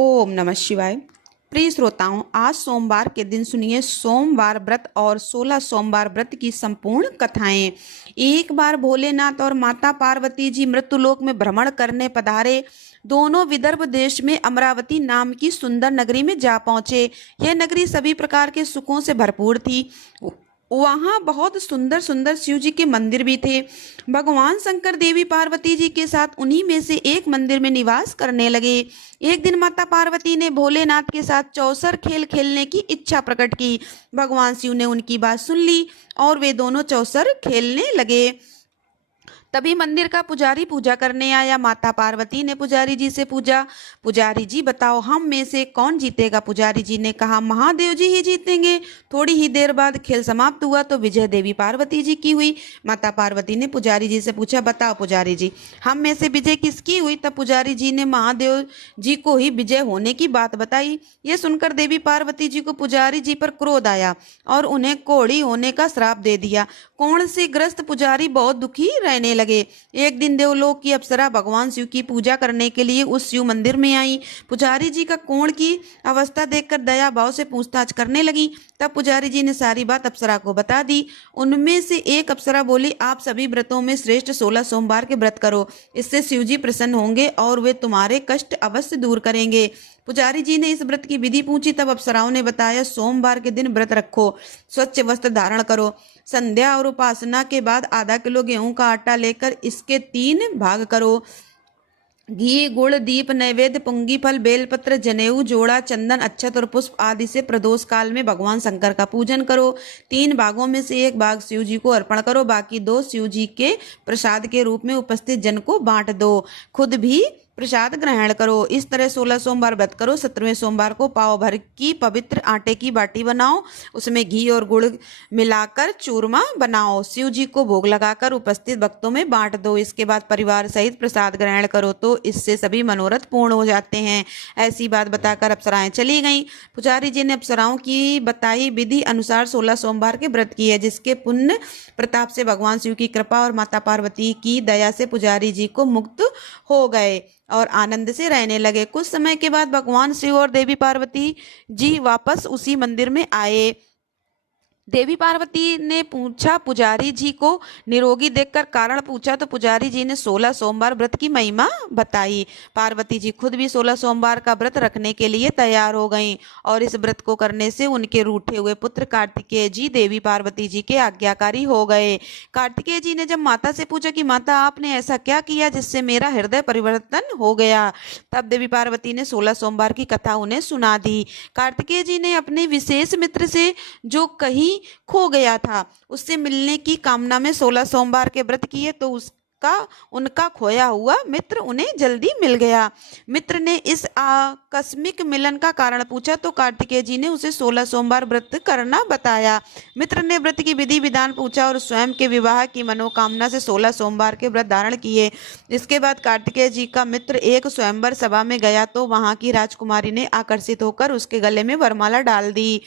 ओम नमः शिवाय। प्रिय श्रोताओं, आज सोमवार के दिन सुनिए सोमवार व्रत और 16 सोमवार व्रत की संपूर्ण कथाएं। एक बार भोलेनाथ और माता पार्वती जी मृत्युलोक में भ्रमण करने पधारे। दोनों विदर्भ देश में अमरावती नाम की सुंदर नगरी में जा पहुंचे। यह नगरी सभी प्रकार के सुखों से भरपूर थी। वहां बहुत सुंदर सुंदर शिव जी के मंदिर भी थे। भगवान शंकर देवी पार्वती जी के साथ उन्हीं में से एक मंदिर में निवास करने लगे। एक दिन माता पार्वती ने भोलेनाथ के साथ चौसर खेल खेलने की इच्छा प्रकट की। भगवान शिव ने उनकी बात सुन ली और वे दोनों चौसर खेलने लगे। तभी मंदिर का पुजारी पूजा करने आया। माता पार्वती ने पुजारी जी से पूछा, पुजारी जी बताओ हम में से कौन जीतेगा। पुजारी जी ने कहा, महादेव जी ही जीतेंगे। थोड़ी ही देर बाद खेल समाप्त हुआ तो विजय देवी पार्वती जी की हुई। माता पार्वती ने पुजारी जी से पूछा, बताओ पुजारी जी हम में से विजय किसकी हुई। तब पुजारी जी ने महादेव जी को ही विजय होने की बात बताई। यह सुनकर देवी पार्वती जी को पुजारी जी पर क्रोध आया और उन्हें कोढ़ी होने का श्राप दे दिया। कोढ़ से ग्रस्त पुजारी बहुत दुखी रहने लगे। एक दिन देवलोक की अप्सरा भगवान शिव की पूजा करने के लिए उस शिव मंदिर में आई। पुजारी जी का कोढ़ की अवस्था देखकर दया भाव से पूछताछ करने लगी। तब पुजारी जी ने सारी बात अप्सरा को बता दी। उनमें से एक अप्सरा बोली, आप सभी व्रतों में श्रेष्ठ 16 सोमवार के व्रत करो, इससे शिव जी प्रसन्न होंगे और वे तुम्हारे कष्ट अवश्य दूर करेंगे। पुजारी जी ने इस व्रत की विधि पूछी। तब अप्सराओं ने बताया, सोमवार के दिन व्रत रखो, स्वच्छ वस्त्र धारण करो, संध्या और उपासना के बाद आधा किलो गेहूं का आटा लेकर इसके 3 भाग करो। घी, गुड़, दीप, नैवेद्य, पुंगी फल, बेलपत्र, जनेऊ, जोड़ा, चंदन, अक्षत और पुष्प आदि से प्रदोष काल में भगवान शंकर का पूजन करो। 3 भागों में से 1 भाग शिव जी को अर्पण करो, बाकी 2 शिव जी के प्रसाद के रूप में उपस्थित जन को बांट दो, खुद भी प्रसाद ग्रहण करो। इस तरह 16 सोमवार व्रत करो। 17वें सोमवार को पाव भर की पवित्र आटे की बाटी बनाओ, उसमें घी और गुड़ मिलाकर चूरमा बनाओ, शिव जी को भोग लगाकर उपस्थित भक्तों में बांट दो। इसके बाद परिवार सहित प्रसाद ग्रहण करो तो इससे सभी मनोरथ पूर्ण हो जाते हैं। ऐसी बात बताकर अप्सराएं चली गईं। पुजारी जी ने अप्सराओं की बताई विधि अनुसार 16 सोमवार के व्रत किए, जिसके पुण्य प्रताप से भगवान शिव की कृपा और माता पार्वती की दया से पुजारी जी को मुक्त हो गए और आनंद से रहने लगे। कुछ समय के बाद भगवान शिव और देवी पार्वती जी वापस उसी मंदिर में आए। देवी पार्वती ने पूछा, पुजारी जी को निरोगी देखकर कारण पूछा तो पुजारी जी ने 16 सोमवार व्रत की महिमा बताई। पार्वती जी खुद भी 16 सोमवार का व्रत रखने के लिए तैयार हो गईं और इस व्रत को करने से उनके रूठे हुए पुत्र कार्तिकेय जी देवी पार्वती जी के आज्ञाकारी हो गए। कार्तिकेय जी ने जब माता से पूछा कि माता आपने ऐसा क्या किया जिससे मेरा हृदय परिवर्तन हो गया, तब देवी पार्वती ने 16 सोमवार की कथा उन्हें सुना दी। कार्तिकेय जी ने अपने विशेष मित्र से जो कहीं खो गया था उससे मिलने की कामना में 16 सोमवार के व्रत किए तो उनका खोया हुआ मित्र उन्हें जल्दी मिल गया। मित्र ने इस आकस्मिक मिलन का कारण पूछा तो कार्तिकेय जी ने उसे 16 सोमवार व्रत करना बताया। मित्र ने व्रत की विधि विधान पूछा और स्वयं के विवाह की मनोकामना से 16 सोमवार के व्रत धारण किए। इसके बाद कार्तिकेय जी का मित्र एक स्वयंवर सभा में गया तो वहां की राजकुमारी ने आकर्षित होकर उसके गले में वरमाला डाल दी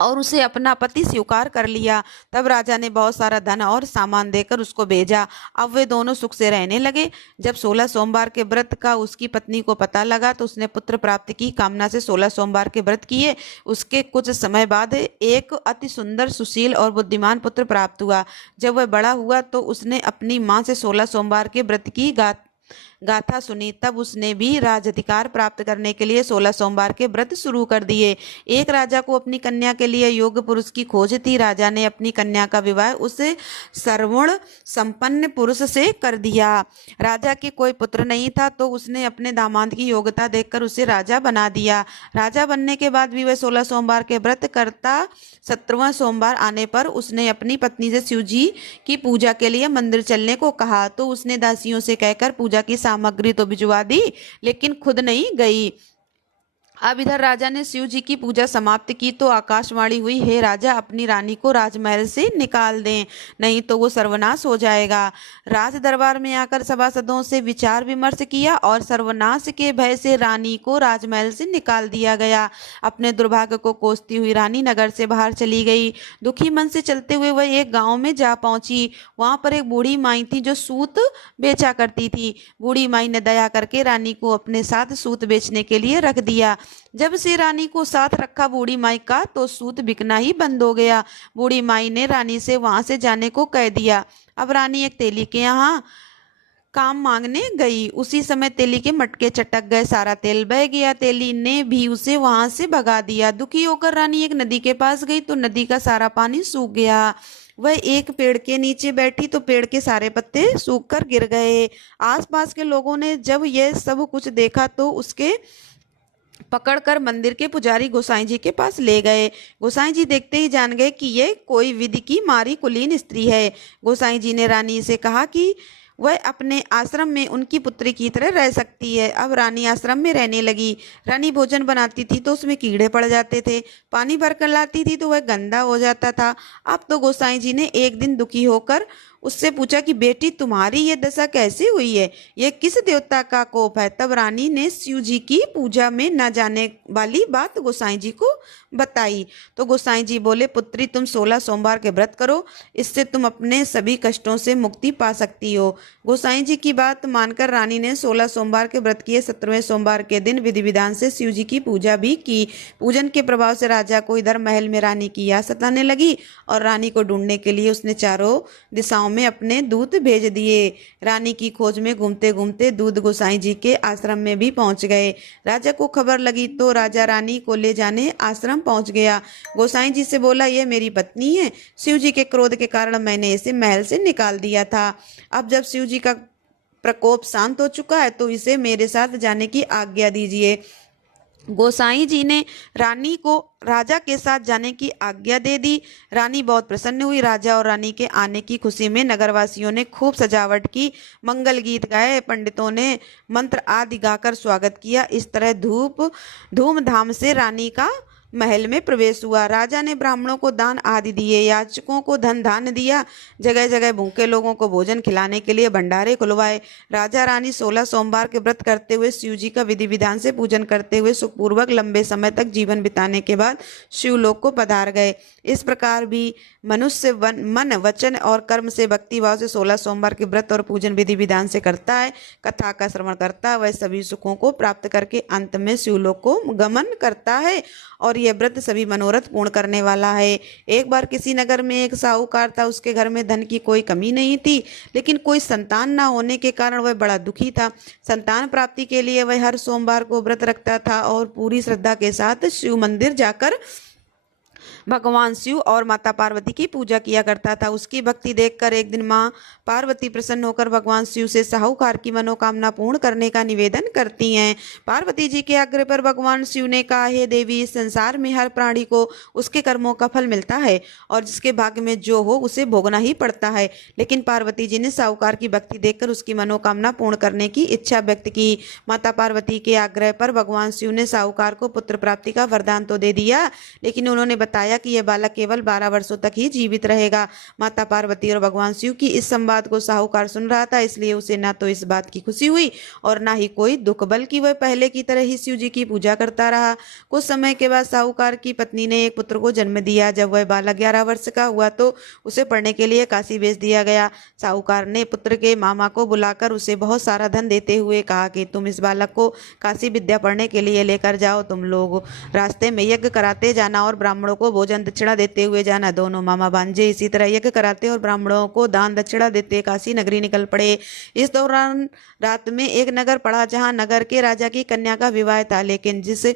और उसे अपना पति स्वीकार कर लिया। तब राजा ने बहुत सारा धन और सामान देकर उसको भेजा। अब वे दोनों सुख से रहने लगे। जब 16 सोमवार के व्रत का उसकी पत्नी को पता लगा तो उसने पुत्र प्राप्ति की कामना से 16 सोमवार के व्रत किए। उसके कुछ समय बाद एक अति सुंदर, सुशील और बुद्धिमान पुत्र प्राप्त हुआ। जब वह बड़ा हुआ तो उसने अपनी माँ से 16 सोमवार के व्रत की गाथा सुनी। तब उसने भी राज अधिकार प्राप्त करने के लिए 16 सोमवार के व्रत शुरू कर दिए। एक राजा को अपनी कन्या के लिए योग्य पुरुष की खोज थी। राजा ने अपनी कन्या का विवाह उस सर्वण संपन्न पुरुष से कर दिया। राजा के कोई पुत्र नहीं था तो उसने अपने दामाद की योग्यता देखकर उसे राजा बना दिया। राजा बनने के बाद भी वह 16 सोमवार के व्रत करता। 17वां सोमवार आने पर उसने अपनी पत्नी से शिव जी की पूजा के लिए मंदिर चलने को कहा तो उसने दासियों से कहकर पूजा की सामग्री तो भिजवा दी लेकिन खुद नहीं गई। अब इधर राजा ने शिव जी की पूजा समाप्त की तो आकाशवाणी हुई, हे राजा, अपनी रानी को राजमहल से निकाल दें, नहीं तो वो सर्वनाश हो जाएगा। राज दरबार में आकर सभासदों से विचार विमर्श किया और सर्वनाश के भय से रानी को राजमहल से निकाल दिया गया। अपने दुर्भाग्य को कोसती हुई रानी नगर से बाहर चली गई। दुखी मन से चलते हुए वह एक गांव में जा पहुंची। वहां पर एक बूढ़ी माई थी जो सूत बेचा करती थी। बूढ़ी माई ने दया करके रानी को अपने साथ सूत बेचने के लिए रख दिया। जब से रानी को साथ रखा बूढ़ी माई का तो सूत बिकना ही बंद हो गया। बूढ़ी माई ने रानी से वहां से जाने को कह दिया। अब रानी एक तेली के यहाँ काम मांगने गई। उसी समय तेली के मटके चटक गए, सारा तेल बह गया। तेली ने भी उसे वहां से भगा दिया। दुखी होकर रानी एक नदी के पास गई तो नदी का सारा पानी सूख गया। वह एक पेड़ के नीचे बैठी तो पेड़ के सारे पत्ते सूखकर गिर गए। आसपास के लोगों ने जब यह सब कुछ देखा तो उसके पकड़कर मंदिर के पुजारी गोसाई जी के पास ले गए। गोसाई जी देखते ही जान गए कि ये कोई विधि की मारी कुलीन स्त्री है। गोसाई जी ने रानी से कहा कि वह अपने आश्रम में उनकी पुत्री की तरह रह सकती है। अब रानी आश्रम में रहने लगी। रानी भोजन बनाती थी तो उसमें कीड़े पड़ जाते थे, पानी भरकर लाती थी तो वह गंदा हो जाता था। अब तो गोसाई जी ने एक दिन दुखी होकर उससे पूछा कि बेटी, तुम्हारी ये दशा कैसे हुई है? ये किस देवता का कोप है? तब रानी ने शिव जी की पूजा में न जाने वाली बात गोसाई जी को बताई। तो गोसाई जी बोले, पुत्री, तुम 16 सोमवार के व्रत करो, इससे तुम अपने सभी कष्टों से मुक्ति पा सकती हो। गोसाई जी की बात मानकर रानी ने 16 सोमवार के व्रत किए। 17वें सोमवार के दिन विधि विधान से शिव जी की पूजा भी की। पूजन के प्रभाव से राजा को इधर महल में रानी की याद सताने लगी और रानी को ढूंढने के लिए उसने चारों दिशाओं में अपने दूत भेज दिए। रानी की खोज में घूमते घूमते दूत गोसाई जी के आश्रम में भी पहुंच गए। राजा को खबर लगी तो राजा रानी को ले जाने आश्रम पहुंच गया। गोसाई जी से बोला, यह मेरी पत्नी है। शिव जी के क्रोध के कारण मैंने इसे महल से निकाल दिया था। अब जब शिव जी का प्रकोप शांत हो चुका है तो इसे मेरे साथ जाने की आज्ञा दीजिए। गोसाई जी ने रानी को राजा के साथ जाने की आज्ञा दे दी। रानी बहुत प्रसन्न हुई। राजा और रानी के आने की खुशी में नगरवासियों ने खूब सजावट की, मंगल गीत गाए, पंडितों ने मंत्र आदि गाकर स्वागत किया। इस तरह धूमधाम से रानी का महल में प्रवेश हुआ। राजा ने ब्राह्मणों को दान आदि दिए, याचकों को धन धान्य दिया, जगह जगह भूखे लोगों को भोजन खिलाने के लिए भंडारे खुलवाए। राजा रानी 16 सोमवार के व्रत करते हुए शिव जी का विधि विधान से पूजन करते हुए सुखपूर्वक लंबे समय तक जीवन बिताने के बाद शिवलोक को पधार गए। इस प्रकार भी मनुष्य मन, वचन और कर्म से भक्ति भाव से 16 सोमवार के व्रत और पूजन विधि विधान से करता है, कथा का श्रवण करता है, वह सभी सुखों को प्राप्त करके अंत में शिवलोक को गमन करता है। और यह व्रत सभी मनोरथ पूर्ण करने वाला है। एक बार किसी नगर में एक साहूकार था। उसके घर में धन की कोई कमी नहीं थी, लेकिन कोई संतान न होने के कारण वह बड़ा दुखी था। संतान प्राप्ति के लिए वह हर सोमवार को व्रत रखता था और पूरी श्रद्धा के साथ शिव मंदिर जाकर भगवान शिव और माता पार्वती की पूजा किया करता था। उसकी भक्ति देखकर एक दिन माँ पार्वती प्रसन्न होकर भगवान शिव से साहूकार की मनोकामना पूर्ण करने का निवेदन करती हैं। पार्वती जी के आग्रह पर भगवान शिव ने कहा, हे देवी, इस संसार में हर प्राणी को उसके कर्मों का फल मिलता है और जिसके भाग्य में जो हो उसे भोगना ही पड़ता है। लेकिन पार्वती जी ने साहूकार की भक्ति देखकर उसकी मनोकामना पूर्ण करने की इच्छा व्यक्त की। माता पार्वती के आग्रह पर भगवान शिव ने साहूकार को पुत्र प्राप्ति का वरदान तो दे दिया, लेकिन उन्होंने बताया कि यह बालक केवल 12 वर्षों तक ही जीवित रहेगा। माता पार्वती और भगवान शिव की इस संवाद को साहूकार सुन रहा था, इसलिए उसे ना तो इस बात की खुशी हुई और ना ही कोई दुख, बल्कि वह पहले की तरह ही शिव जी की पूजा करता रहा। कुछ समय के बाद साहूकार की पत्नी ने एक पुत्र को जन्म दिया। जब वह बालक 11 वर्ष का हुआ तो उसे पढ़ने के लिए काशी भेज दिया गया। साहूकार ने पुत्र के मामा को बुलाकर उसे बहुत सारा धन देते हुए कहा कि तुम इस बालक को काशी विद्या पढ़ने के लिए लेकर जाओ। तुम लोग रास्ते में यज्ञ कराते जाना और ब्राह्मणों को भोजन दक्षिणा देते हुए जाना। दोनों मामा भांजे इसी तरह यज्ञ कराते और ब्राह्मणों को दान दक्षिणा देते काशी नगरी निकल पड़े। इस दौरान रात में एक नगर पड़ा जहां नगर के राजा की कन्या का विवाह था, लेकिन जिस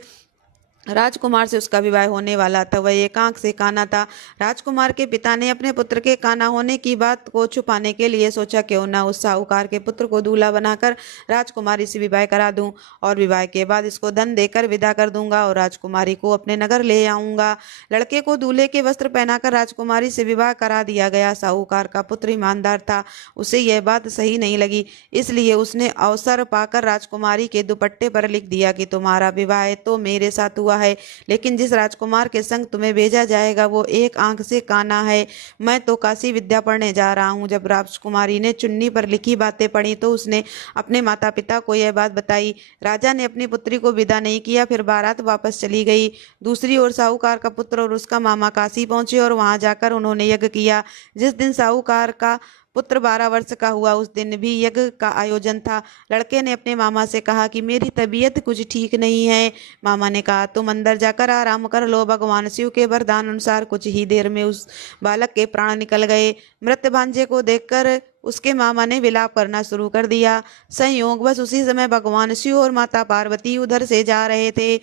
राजकुमार से उसका विवाह होने वाला था। वह एक आंख से काना था। राजकुमार के पिता ने अपने पुत्र के काना होने की बात को छुपाने के लिए सोचा, क्यों ना उस साहूकार के पुत्र को दूल्हा बनाकर राजकुमारी से विवाह करा दूं और विवाह के बाद इसको धन देकर विदा कर दूंगा और राजकुमारी को अपने नगर ले आऊंगा। लड़के को दूल्हे के वस्त्र पहनाकर राजकुमारी से विवाह करा दिया गया। साहूकार का पुत्र ईमानदार था, उसे यह बात सही नहीं लगी, इसलिए उसने अवसर पाकर राजकुमारी के दुपट्टे पर लिख दिया कि तुम्हारा विवाह तो मेरे साथ हुआ है, लेकिन जिस राजकुमार के संग तुम्हें भेजा जाएगा वो एक आंख से काना है। मैं तो काशी विद्या पढ़ने जा रहा हूँ। जब राजकुमारी ने चुन्नी पर लिखी बातें पढ़ी तो उसने अपने माता पिता को यह बात बताई। राजा ने अपनी पुत्री को विदा नहीं किया, फिर बारात वापस चली गई। दूसरी ओर साहूकार का पुत्र और उसका मामा काशी पहुंचे और वहां जाकर उन्होंने यज्ञ किया। जिस दिन साहूकार का पुत्र 12 वर्ष का हुआ उस दिन भी यज्ञ का आयोजन था। लड़के ने अपने मामा से कहा कि मेरी तबीयत कुछ ठीक नहीं है। मामा ने कहा तुम अंदर जाकर आराम कर लो। भगवान शिव के वरदान अनुसार कुछ ही देर में उस बालक के प्राण निकल गए। मृत भांजे को देखकर उसके मामा ने विलाप करना शुरू कर दिया। संयोगवश उसी समय भगवान शिव और माता पार्वती उधर से जा रहे थे।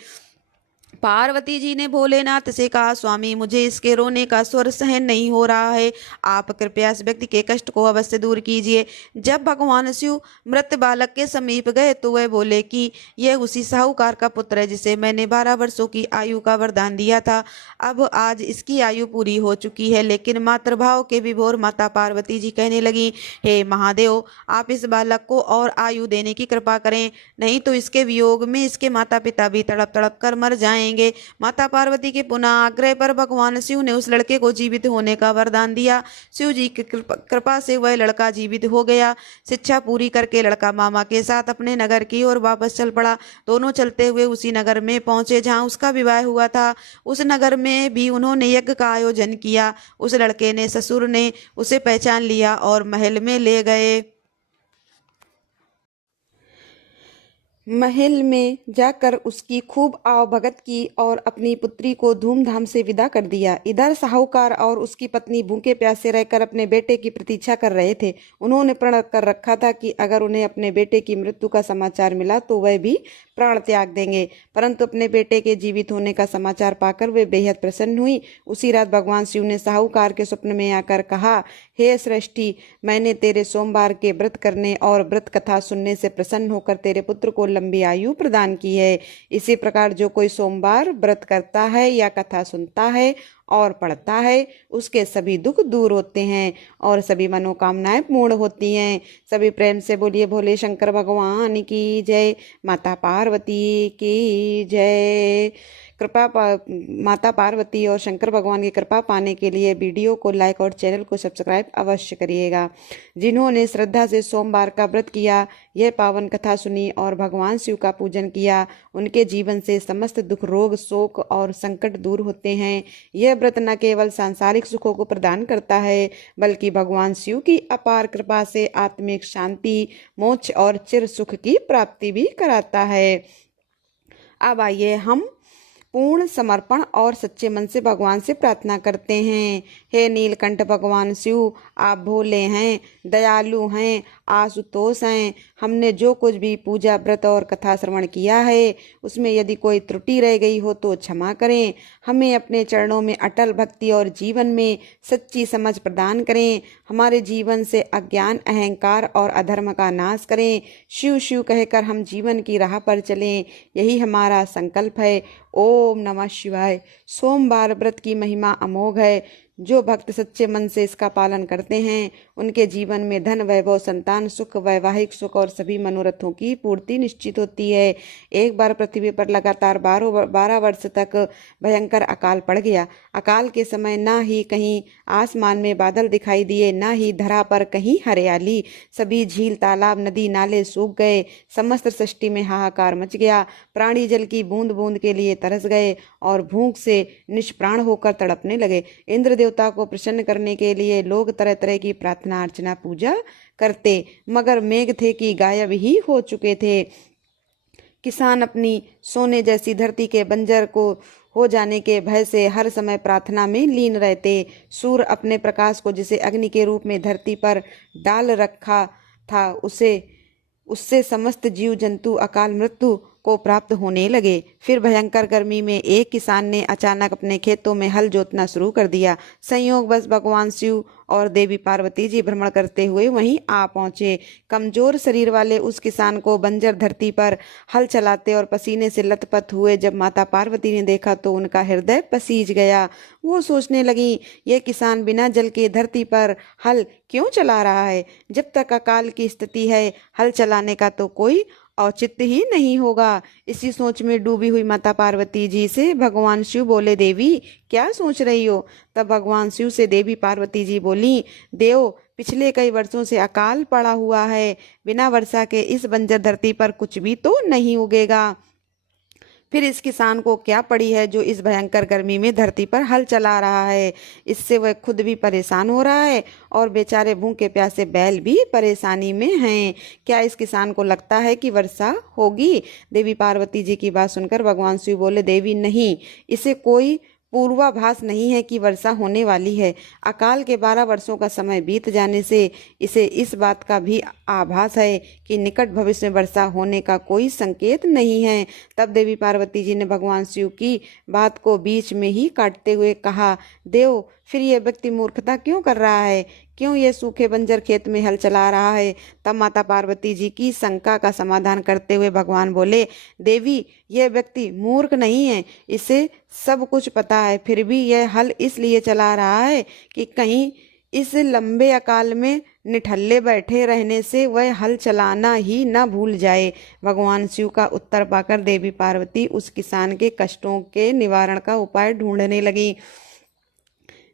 पार्वती जी ने भोलेनाथ से कहा, स्वामी मुझे इसके रोने का स्वर सहन नहीं हो रहा है, आप कृपया इस व्यक्ति के कष्ट को अवश्य दूर कीजिए। जब भगवान शिव मृत बालक के समीप गए तो वह बोले कि यह उसी साहूकार का पुत्र है जिसे मैंने 12 वर्षों की आयु का वरदान दिया था। अब आज इसकी आयु पूरी हो चुकी है। लेकिन मातृभाव के विभोर माता पार्वती जी कहने लगी, हे महादेव, आप इस बालक को और आयु देने की कृपा करें, नहीं तो इसके वियोग में इसके माता पिता भी तड़प तड़प कर मर जाएंगे। माता पार्वती के पुनः आग्रह पर भगवान शिव ने उस लड़के को जीवित होने का वरदान दिया। शिव जी की कृपा से वह लड़का जीवित हो गया। शिक्षा पूरी करके लड़का मामा के साथ अपने नगर की ओर वापस चल पड़ा। दोनों चलते हुए उसी नगर में पहुंचे जहां उसका विवाह हुआ था। उस नगर में भी उन्होंने यज्ञ का आयोजन किया। उस लड़के ने ससुर ने उसे पहचान लिया और महल में ले गए। महल में जाकर उसकी खूब आवभगत की और अपनी पुत्री को धूमधाम से विदा कर दिया। इधर साहूकार और उसकी पत्नी भूखे प्यासे रहकर अपने बेटे की प्रतीक्षा कर रहे थे। उन्होंने प्रण कर रखा था कि अगर उन्हें अपने बेटे की मृत्यु का समाचार मिला तो वह भी प्राण त्याग देंगे, परंतु अपने बेटे के जीवित होने का समाचार पाकर वे बेहद प्रसन्न हुई। उसी रात भगवान शिव ने साहूकार के स्वप्न में आकर कहा, हे सृष्टि, मैंने तेरे सोमवार के व्रत करने और व्रत कथा सुनने से प्रसन्न होकर तेरे पुत्र को लंबी आयु प्रदान की है। इसी प्रकार जो कोई सोमवार व्रत करता है या कथा सुनता है और पढ़ता है उसके सभी दुख दूर होते हैं और सभी मनोकामनाएं पूर्ण होती हैं। सभी प्रेम से बोलिए भोले शंकर भगवान की जय, माता पार्वती की जय। माता पार्वती और शंकर भगवान की कृपा पाने के लिए वीडियो को लाइक और चैनल को सब्सक्राइब अवश्य करिएगा। जिन्होंने श्रद्धा से सोमवार का व्रत किया, यह पावन कथा सुनी और भगवान शिव का पूजन किया, उनके जीवन से समस्त दुख, रोग, शोक और संकट दूर होते हैं। यह व्रत न केवल सांसारिक सुखों को प्रदान करता है बल्कि भगवान शिव की अपार कृपा से आत्मिक शांति, मोक्ष और चिर सुख की प्राप्ति भी कराता है। अब आइए हम पूर्ण समर्पण और सच्चे मन से भगवान से प्रार्थना करते हैं। हे नीलकंठ भगवान शिव, आप भोले हैं, दयालु हैं, आशुतोष हैं। हमने जो कुछ भी पूजा, व्रत और कथा श्रवण किया है उसमें यदि कोई त्रुटि रह गई हो तो क्षमा करें। हमें अपने चरणों में अटल भक्ति और जीवन में सच्ची समझ प्रदान करें। हमारे जीवन से अज्ञान, अहंकार और अधर्म का नाश करें। शिव शिव कहकर हम जीवन की राह पर चलें, यही हमारा संकल्प है। ओम नमः शिवाय। सोमवार व्रत की महिमा अमोघ है। जो भक्त सच्चे मन से इसका पालन करते हैं उनके जीवन में धन, वैभव, संतान सुख, वैवाहिक सुख और सभी मनोरथों की पूर्ति निश्चित होती है। एक बार पृथ्वी पर लगातार 12 वर्ष तक भयंकर अकाल पड़ गया। अकाल के समय न ही कहीं आसमान में बादल दिखाई दिए, न ही धरा पर कहीं हरियाली। सभी झील, तालाब, नदी, नाले सूख गए। समस्त सृष्टि में हाहाकार मच गया। प्राणी जल की बूंद बूंद के लिए तरस गए और भूख से निष्प्राण होकर तड़पने लगे। इंद्र देवता को प्रसन्न करने के लिए लोग तरह तरह की प्रार्थना, अर्चना, पूजा करते, मगर मेघ थे कि गायब ही हो चुके थे। किसान अपनी सोने जैसी धरती के बंजर को हो जाने के भय से हर समय प्रार्थना में लीन रहते। सूर्य अपने प्रकाश को जिसे अग्नि के रूप में धरती पर डाल रखा था उससे समस्त जीव जंतु अकाल मृत्यु को प्राप्त होने लगे। फिर भयंकर गर्मी में एक किसान ने अचानक अपने खेतों में हल जोतना शुरू कर दिया। संयोगवश भगवान शिव और देवी पार्वती जी भ्रमण करते हुए वहीं आ पहुंचे। कमजोर शरीर वाले उस किसान को बंजर धरती पर हल चलाते और पसीने से लथपथ हुए जब माता पार्वती ने देखा तो उनका हृदय पसीज गया। वो सोचने लगी, यह किसान बिना जल के धरती पर हल क्यों चला रहा है? जब तक अकाल की स्थिति है, हल चलाने का तो कोई औचित्य ही नहीं होगा। इसी सोच में डूबी हुई माता पार्वती जी से भगवान शिव बोले, देवी क्या सोच रही हो? तब भगवान शिव से देवी पार्वती जी बोली, देव पिछले कई वर्षों से अकाल पड़ा हुआ है। बिना वर्षा के इस बंजर धरती पर कुछ भी तो नहीं उगेगा। फिर इस किसान को क्या पड़ी है जो इस भयंकर गर्मी में धरती पर हल चला रहा है? इससे वह खुद भी परेशान हो रहा है और बेचारे भूखे प्यासे बैल भी परेशानी में हैं। क्या इस किसान को लगता है कि वर्षा होगी? देवी पार्वती जी की बात सुनकर भगवान शिव बोले, देवी नहीं, इसे कोई पूर्वाभास नहीं है कि वर्षा होने वाली है। अकाल के 12 वर्षों का समय बीत जाने से इसे इस बात का भी आभास है कि निकट भविष्य में वर्षा होने का कोई संकेत नहीं है। तब देवी पार्वती जी ने भगवान शिव की बात को बीच में ही काटते हुए कहा, देव फिर यह व्यक्ति मूर्खता क्यों कर रहा है? क्यों ये सूखे बंजर खेत में हल चला रहा है? तब माता पार्वती जी की शंका का समाधान करते हुए भगवान बोले, देवी यह व्यक्ति मूर्ख नहीं है, इसे सब कुछ पता है, फिर भी यह हल इसलिए चला रहा है कि कहीं इस लंबे अकाल में निठल्ले बैठे रहने से वह हल चलाना ही न भूल जाए। भगवान शिव का उत्तर पाकर देवी पार्वती उस किसान के कष्टों के निवारण का उपाय ढूंढने लगी।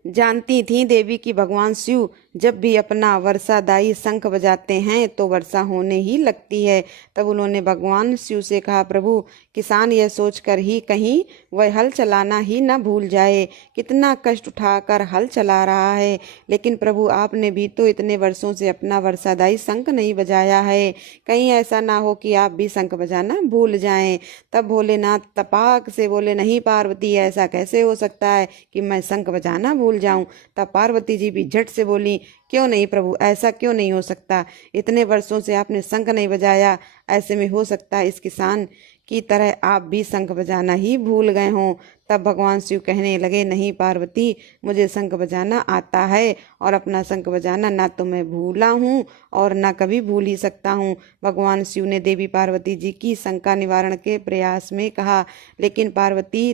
जानती थी देवी कि भगवान शिव जब भी अपना वर्षादायी शंख बजाते हैं तो वर्षा होने ही लगती है। तब उन्होंने भगवान शिव से कहा, प्रभु किसान यह सोचकर ही कहीं वह हल चलाना ही न भूल जाए, कितना कष्ट उठाकर हल चला रहा है। लेकिन प्रभु आपने भी तो इतने वर्षों से अपना वर्षादायी शंख नहीं बजाया है, कहीं ऐसा ना हो कि आप भी शंख बजाना भूल जाएं। तब भोलेनाथ तपाक से बोले, नहीं पार्वती, ऐसा कैसे हो सकता है कि मैं शंख बजाना भूल जाऊं? तब पार्वती जी भी झट से बोली, क्यों नहीं प्रभु, ऐसा क्यों नहीं हो सकता? इतने वर्षों से आपने शंख नहीं बजाया, ऐसे में हो सकता है इस किसान की तरह आप भी शंख बजाना ही भूल गए हों। तब भगवान शिव कहने लगे, नहीं पार्वती, मुझे शंख बजाना आता है और अपना शंख बजाना ना तो मैं भूला हूँ और ना कभी भूल ही सकता हूँ। भगवान शिव ने देवी पार्वती जी की शंका निवारण के प्रयास में कहा, लेकिन पार्वती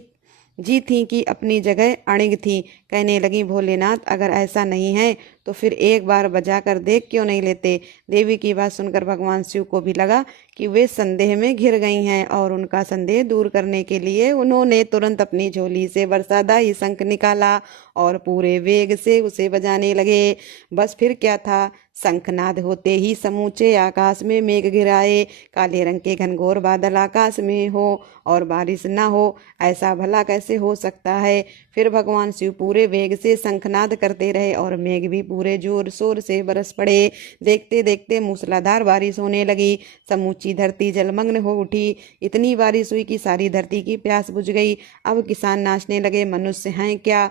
जी थी कि अपनी जगह अड़िग थी। कहने लगी, भोलेनाथ अगर ऐसा नहीं है तो फिर एक बार बजा कर देख क्यों नहीं लेते? देवी की बात सुनकर भगवान शिव को भी लगा कि वे संदेह में घिर गई हैं और उनका संदेह दूर करने के लिए उन्होंने तुरंत अपनी झोली से वर्षादायी शंख निकाला और पूरे वेग से उसे बजाने लगे। बस फिर क्या था, शंखनाद होते ही समूचे आकाश में मेघ गिराए। काले रंग के घनघोर बादल आकाश में हो और बारिश ना हो, ऐसा भला कैसे हो सकता है? फिर भगवान शिव पूरे वेग से शंखनाद करते रहे और मेघ भी पूरे जोर शोर से बरस पड़े। देखते देखते मूसलाधार बारिश होने लगी। समूची धरती जलमग्न हो उठी। इतनी बारिश हुई कि सारी धरती की प्यास बुझ गई। अब किसान नाचने लगे, मनुष्य हैं क्या,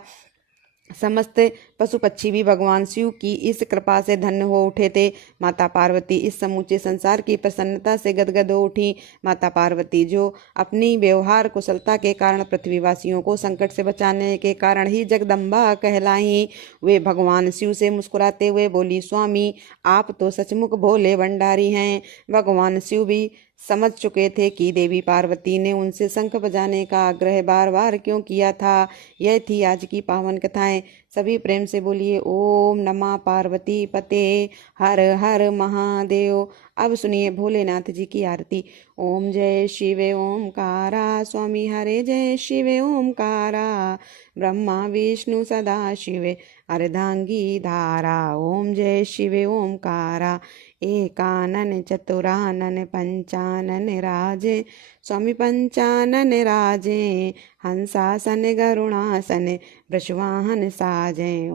समस्त पशु पक्षी भी भगवान शिव की इस कृपा से धन्य हो उठे थे। माता पार्वती इस समूचे संसार की प्रसन्नता से गदगद हो उठी। माता पार्वती जो अपनी व्यवहार कुशलता के कारण पृथ्वीवासियों को संकट से बचाने के कारण ही जगदम्बा कहलाई, वे भगवान शिव से मुस्कुराते हुए बोली, स्वामी आप तो सचमुच भोले भंडारी हैं। भगवान शिव भी समझ चुके थे कि देवी पार्वती ने उनसे शंख बजाने का आग्रह बार बार क्यों किया था। यह थी आज की पावन कथाएं। सभी प्रेम से बोलिए, ओम नमः पार्वती पते हर हर महादेव। अब सुनिए भोलेनाथ जी की आरती। ओम जय शिव ओमकारा, स्वामी हरे जय शिव ओमकारा, ब्रह्मा विष्णु सदा शिव अर्धांगी धारा। ओम जय शिव ओमकारा, एकानन चतुरानन पंचानन राजे, स्वामी पंचानन राजे, हंसासन गरुणासन वृषवाहन साजे।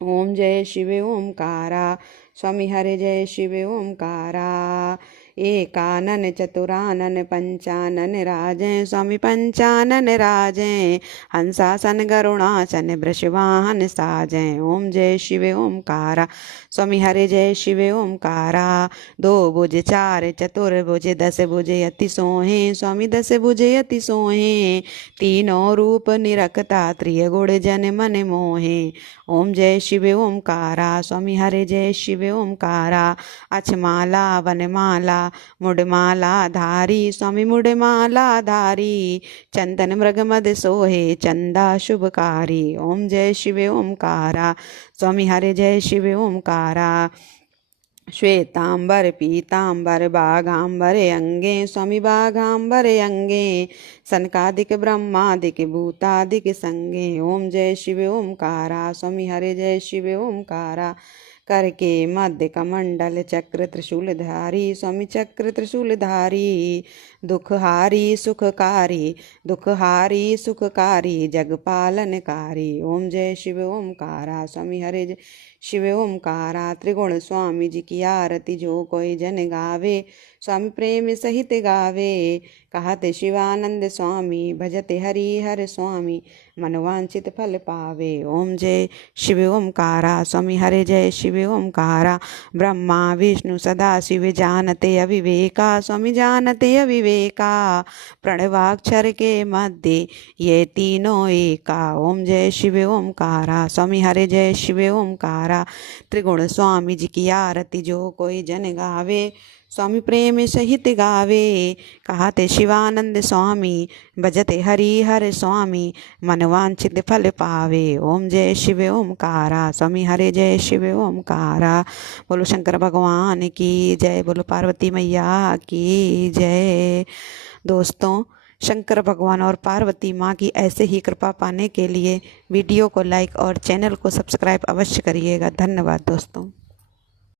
ओम जय शिव ओमकारा, स्वामी हरे जय शिव ओमकारा। एकानन चतुरानन पंचानन राजें स्वामी पंचानन राजें हंसासन गरुणासन वृषवाहन साजें। ओम जय शिव ओमकारा स्वामी हरे जय शिव ओमकारा। दो भुज चार चतुर्भुज दस भुज अति सोहें स्वामी दस भुज अति सोहें। तीनों रूप निरखता त्रिय गुण जन मन मोहे। ओम जय शिव ओमकारा स्वामी हरे जय शिव ओमकारा। अछमाला वनमाला मुडमाला धारी स्वामी मुडमाला धारी। चंदन मृग मद सोहे चंदा शुभकारी। ओम जय शिव ओमकारा स्वामी हरे जय शिव ओमकारा। श्वेतांबर पीतांबर बाघांबर अंगे स्वामी बाघांबर अंगे। सनकादिक ब्रह्मादिक भूतादिक संगे। ओम जय शिव ओमकारा स्वामी हरे जय शिव ओमकारा। कर के मध्य कमंडल चक्र त्रिशूलधारी स्वामी चक्र त्रिशूलधारी। दुखहारी सुखकारी दुखहारी सुखकारी जगपालनकारी। ओम जय शिव ओमकारा स्वामी हरे जय शिव ओमकारा। त्रिगुण स्वामी जी की आरती जो कोई जन गावे स्वामी प्रेम सहित गावे। कहते शिवानंद स्वामी भजते हरि हर स्वामी मनवांचित फल पावे। ओम जय शिव ओमकारा स्वामी हरे जय शिव ओमकारा। ब्रह्मा विष्णु सदा शिव जानते अविवेका स्वामी जानते अविवेका। प्रणवाक्षर के मध्य ये तीनों एका। ओम जय शिव ओमकारा स्वामी हरे जय शिव ओमकारा। त्रिगुण स्वामी जी की आरती जो कोई जन गावे स्वामी प्रेम सहित गावे। कहते शिवानंद स्वामी भजते हरि हर स्वामी मनवांचित फल पावे। ओम जय शिव ओमकारा स्वामी हरे जय शिव ओमकारा। बोलो शंकर भगवान की जय। बोलो पार्वती मैया की जय। दोस्तों, शंकर भगवान और पार्वती माँ की ऐसे ही कृपा पाने के लिए वीडियो को लाइक और चैनल को सब्सक्राइब अवश्य करिएगा। धन्यवाद दोस्तों।